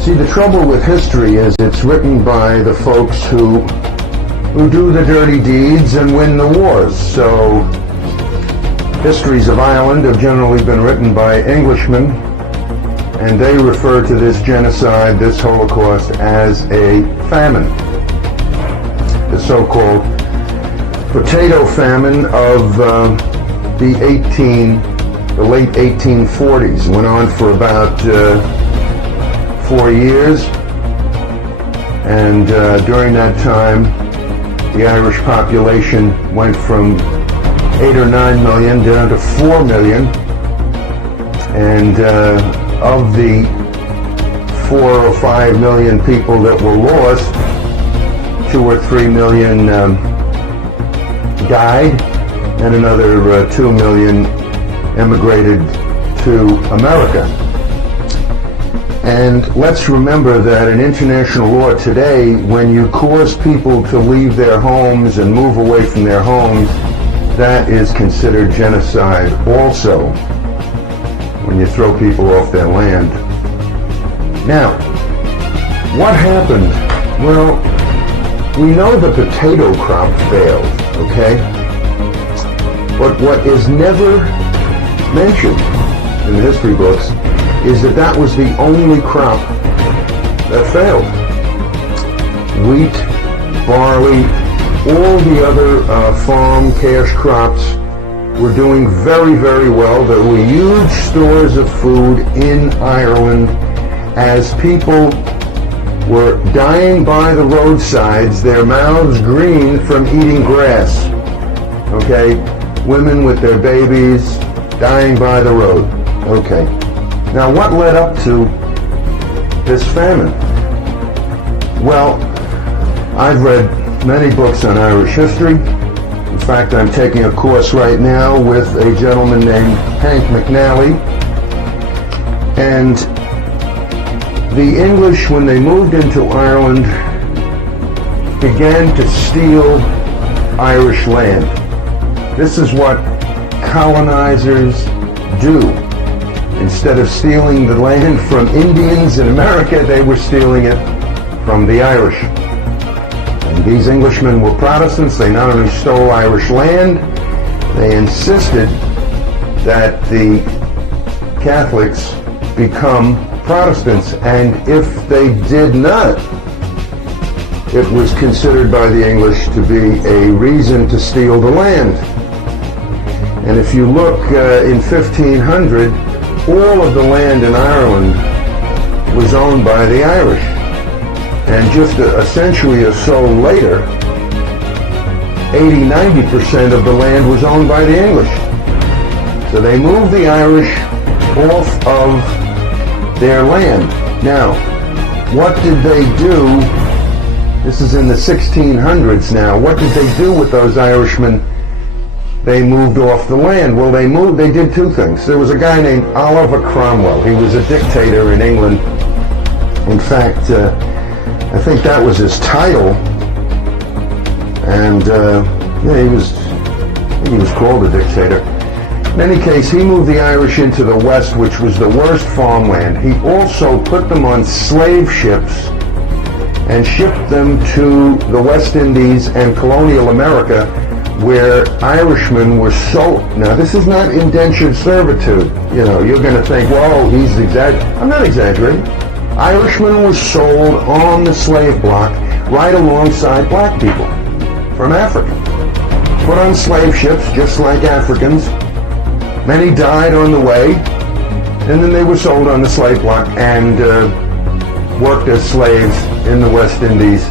See, the trouble with history is it's written by the folks who do the dirty deeds and win the wars. So histories of Ireland have generally been written by Englishmen, and they refer to this genocide, this Holocaust, as a famine. The so-called potato famine of the late 1840s. Went on for about 4 years, and during that time the Irish population went from 8 or 9 million down to 4 million, and of the 4 or 5 million people that were lost, 2 or 3 million died, and another 2 million emigrated to America. And let's remember that in international law today, when you cause people to leave their homes and move away from their homes, that is considered genocide also, when you throw people off their land. Now, what happened? Well, we know the potato crop failed, okay? But what is never mentioned in the history books is that that was the only crop that failed. Wheat, barley, all the other farm cash crops were doing very, very well. There were huge stores of food in Ireland as people were dying by the roadsides, their mouths green from eating grass. Okay? Women with their babies dying by the road. Okay. Now, what led up to this famine? Well, I've read many books on Irish history. In fact, I'm taking a course right now with a gentleman named Hank McNally. And the English, when they moved into Ireland, began to steal Irish land. This is what colonizers do. Instead of stealing the land from Indians in America, they were stealing it from the Irish. And these Englishmen were Protestants. They not only stole Irish land, they insisted that the Catholics become Protestants. And if they did not, it was considered by the English to be a reason to steal the land. And if you look in 1500, all of the land in Ireland was owned by the Irish. And just a century or so later, 80-90% of the land was owned by the English. So they moved the Irish off of their land. Now, what did they do? This is in the 1600s now. What did they do with those Irishmen they moved off the land? Well, they did two things. There was a guy named Oliver Cromwell. He was a dictator in England. In fact, I think that was his title. And he was called a dictator. In any case, he moved the Irish into the West, which was the worst farmland. He also put them on slave ships and shipped them to the West Indies and colonial America, where Irishmen were sold. Now, this is not indentured servitude. You know, you're going to think, whoa, he's exaggerating. I'm not exaggerating. Irishmen were sold on the slave block right alongside black people from Africa. Put on slave ships just like Africans. Many died on the way, and then they were sold on the slave block and worked as slaves in the West Indies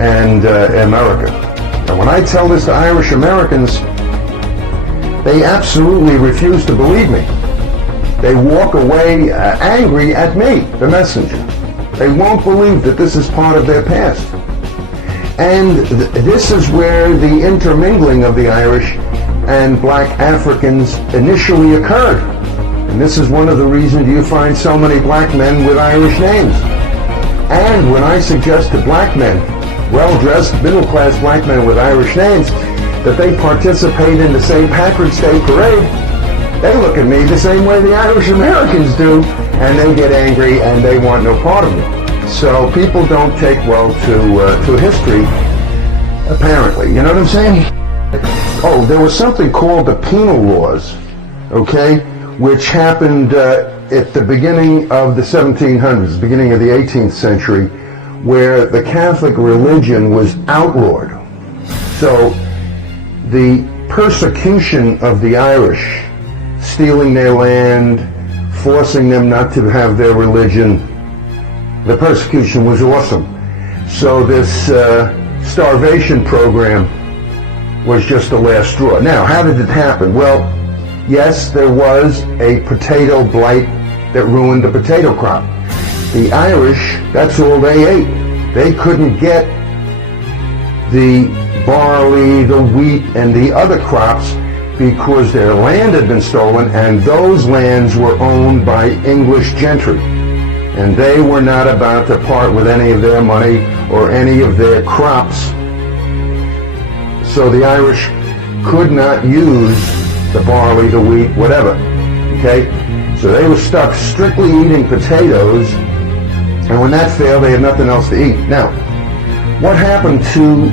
and America. Now, when I tell this to Irish Americans, they absolutely refuse to believe me. They walk away angry at me, the messenger. They won't believe that this is part of their past. And this is where the intermingling of the Irish and black Africans initially occurred. And this is one of the reasons you find so many black men with Irish names. And when I suggest to black men, well-dressed, middle-class black men with Irish names, that they participate in the St. Patrick's Day parade, they look at me the same way the Irish Americans do, and they get angry and they want no part of it. So people don't take well to history, apparently. You know what I'm saying? Oh, there was something called the penal laws, okay, which happened at the beginning of the 1700s, beginning of the 18th century, where the Catholic religion was outlawed. So the persecution of the Irish, stealing their land, forcing them not to have their religion, the persecution was awesome. So this starvation program was just the last straw. Now, how did it happen? Well, yes, there was a potato blight that ruined the potato crop. The Irish, that's all they ate. They couldn't get the barley, the wheat, and the other crops because their land had been stolen, and those lands were owned by English gentry. And they were not about to part with any of their money or any of their crops. So the Irish could not use the barley, the wheat, whatever. Okay? So they were stuck strictly eating potatoes, and when that failed, they had nothing else to eat. Now, what happened to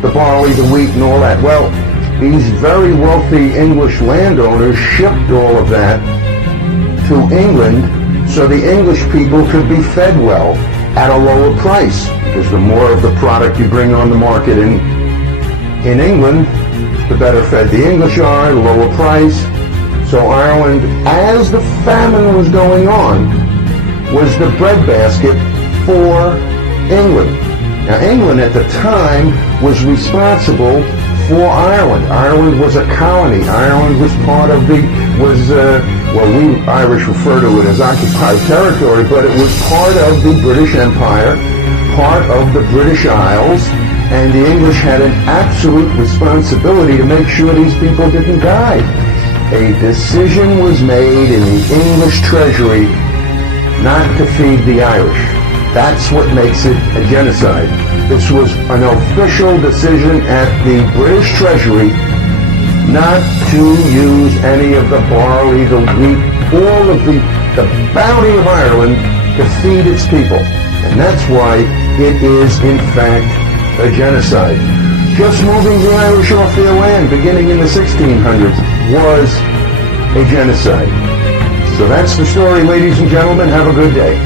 the barley, the wheat, and all that? Well, these very wealthy English landowners shipped all of that to England so the English people could be fed well at a lower price, because the more of the product you bring on the market in England, the better fed the English are, the lower price. So Ireland, as the famine was going on, was the breadbasket for England. Now, England at the time was responsible for Ireland. Ireland was a colony. Ireland was part of we Irish refer to it as occupied territory, but it was part of the British Empire, part of the British Isles, and the English had an absolute responsibility to make sure these people didn't die. A decision was made in the English treasury not to feed the Irish. That's what makes it a genocide. This was an official decision at the British Treasury not to use any of the barley, the wheat, all of the bounty of Ireland to feed its people. And that's why it is, in fact, a genocide. Just moving the Irish off their land beginning in the 1600s was a genocide. So that's the story, ladies and gentlemen. Have a good day.